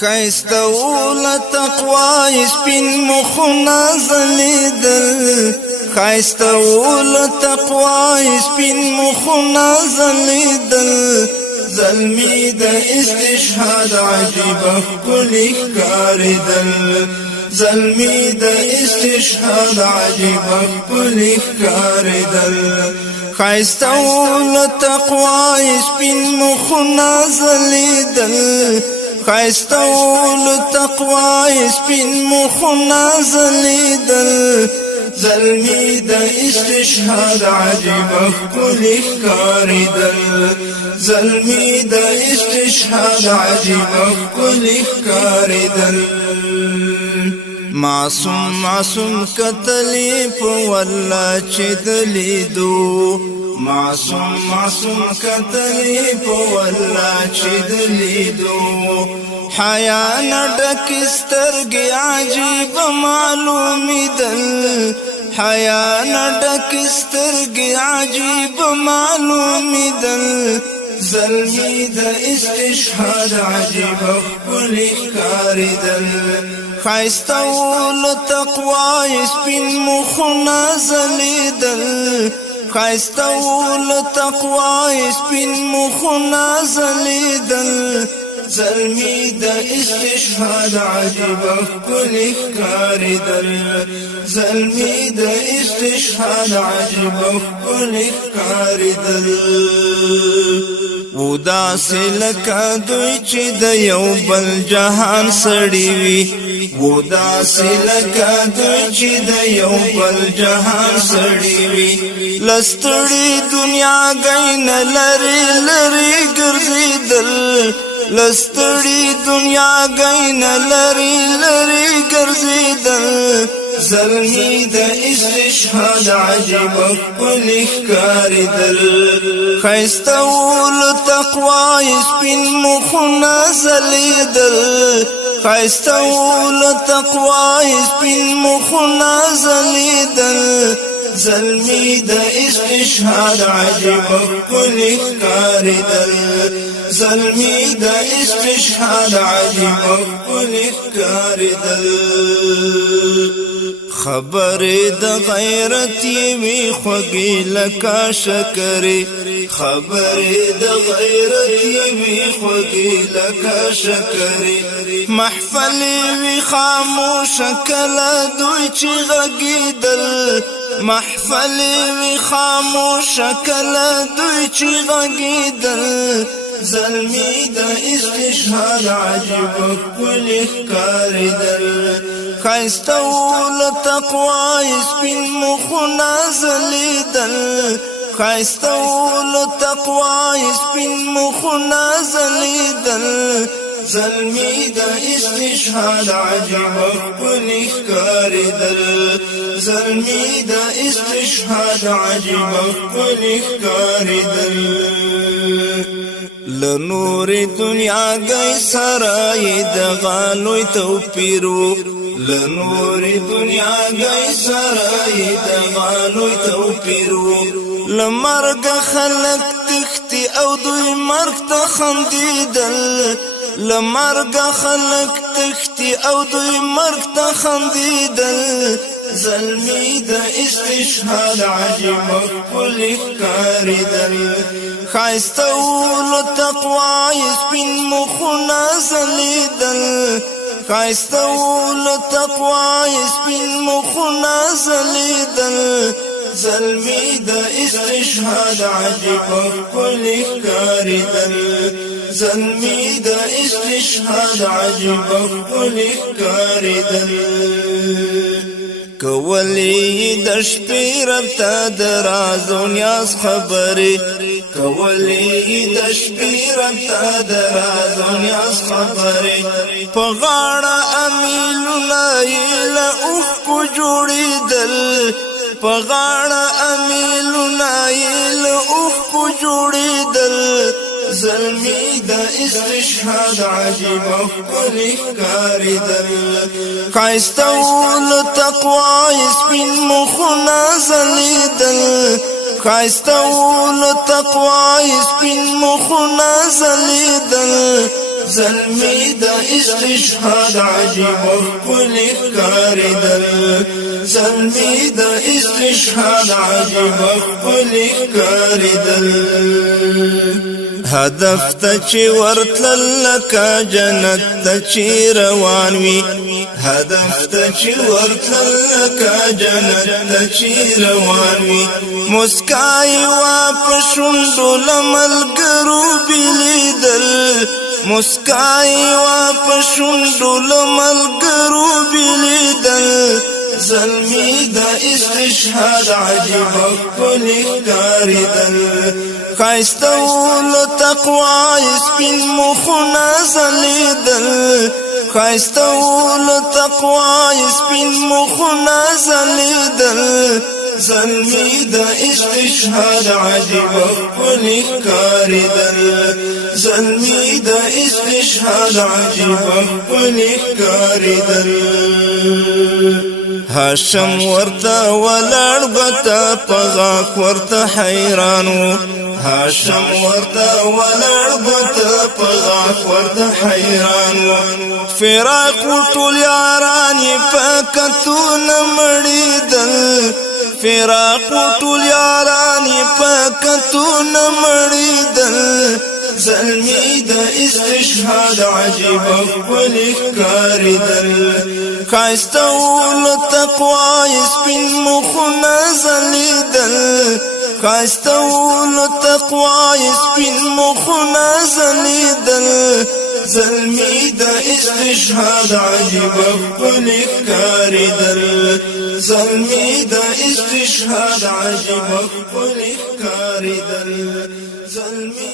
خیستول تقوی سپین مخنا زلیدل خیستول تقوی سپین مخنا زلیدل زلمی د استشهاد عجیب ښکلی ښکارېدل زلمی د استشهاد عجیب ښکلی ښکارېدل خیستول تقوی سپین مخنا زلیدل خیستول تقوی سپین مخنا زلیدل زلمی د استشهاد عجیب ښکلی ښکارېدل زلمی د استشهاد عجیب ښکلی ښکارېدل معصوم کتلی په والله چې د لیدو معصوم کتلی په والله چې د لیدو حیا نه ډکې سترګې عجیب معلومېدل حیا نه ډکې سترګې عجیب معلومېدل زلمی د استشهاد عجیب ښکلی ښکارېدل خیستول تقوی سپین مخنا زلیدل خیستول تقوی سپین مخنا زلیدل زلمی د استشهاد عجیب ښکلی ښکارېدل زلمی د استشهاد عجیب ښکلی ښکارېدل و داسې لکه دوی چې د یو بل جهان سړي وي و داسې لکه دوی چې د یو بل جهان سړي وي له ستړې دنیاګۍ نه لرې لرې ګرځېدل له ستړې دنیاګۍ نه لرې لرې ګرځېدل زلمی د استشهاد عجیب ښکلی ښکارېدل خیستول تقوی سپین مخنا زلیدل خیستول تقوی سپین مخنا زلیدل زلمی د استشهاد عجیب ښکلی ښکارېدل زلمی د استشهاد عجیب ښکلی ښکارېدل خبرې د غیرت یوې خوږې لکه شکرې خبرې د غیرت یوې خوږې لکه شکرې محفل وي خاموشه کله دوی چې غږېدل محفل وي خاموشه کله دوی چې غږېدل زلمی د استشهاد عجیب ښکلی ښکارېدل خیستول تقوی سپین مخنا زلیدل خیستول تقوی سپین مخنا زلیدل زلمی د استشهاد عجیب ښکلی ښکارېدل زلمی د استشهاد عجیب ښکلی ښکارېدل لنور دنیاګۍ سره یې د غالوی توپیرو لنور دنیاګۍ سره یې د غالوی توپیرو لمرګ خلک تښتي او دوی مرګ ته خندېدل لمرګ خلک تښتي او دوی مرګ ته خندېدل زلمی د استشهاد عجیب ښکلی ښکارېدل خیستول تقوی سپین مخنا زلیدل خیستول تقوی سپین مخنا زلیدل زلمی د استشهاد عجیب ښکلی ښکارېدل زلمی د استشهاد عجیب ښکلی ښکارېدل کولی د شپې رب ته د راز او نیاز خبرې کولی د شپې رب ته د راز او نیاز خبرې په غاړه امیلونه یې له اوښکو جوړېدل په غاړه امیلونه یې له اوښکو جوړېدل زلمی د استشهاد عجیب ښکلی ښکارېدل خیستول تقوی سپین مخنا زلیدل خیستول تقوی سپین مخنا زلیدل زلمی دا استشهاد عجیب ښکلی ښکارېدل زلمی دا استشهاد عجیب ښکلی ښکارېدل هدف ته چې ورتلل لکه جنت ته چې روان وي هدف ته چې ورتلل لکه جنت ته چې روان وي مسکا یې وا په شونډو له ملګرو بېلېدل مسکا یې وا په شونډو له ملګرو بېلېدل زلمی دا استشهاد عجیب ښکلی ښکارېدل ښایسته و له تقوا یې سپین مخونه ځلېدل ښایسته و له تقوا یې سپین مخونه ځلېدل زلمی دا استشهاد عجیب ښکلی ښکارېدل زلمی دا استشهاد عجیب ښکلی ښکارېدل هاشم ورته ولاړ بته په غاښ ورته حیران و هاشم ورته ولاړ بته په غاښ ورته حیران و فراق ټول یاران یې په کتو نه مړېدل فراق ټول یاران یې په کتو نه مړېدل زلمی دا استشهاد عجیب ښکلی ښکارېدل ښایسته و له تقوا یې سپین مخونه ځلېدل ښایسته و له تقوا یې سپین مخونه ځلېدل زلمی دا استشهاد عجیب ښکلی ښکارېدل زلمی دا استشهاد عجیب ښکلی ښکارېدل زلمی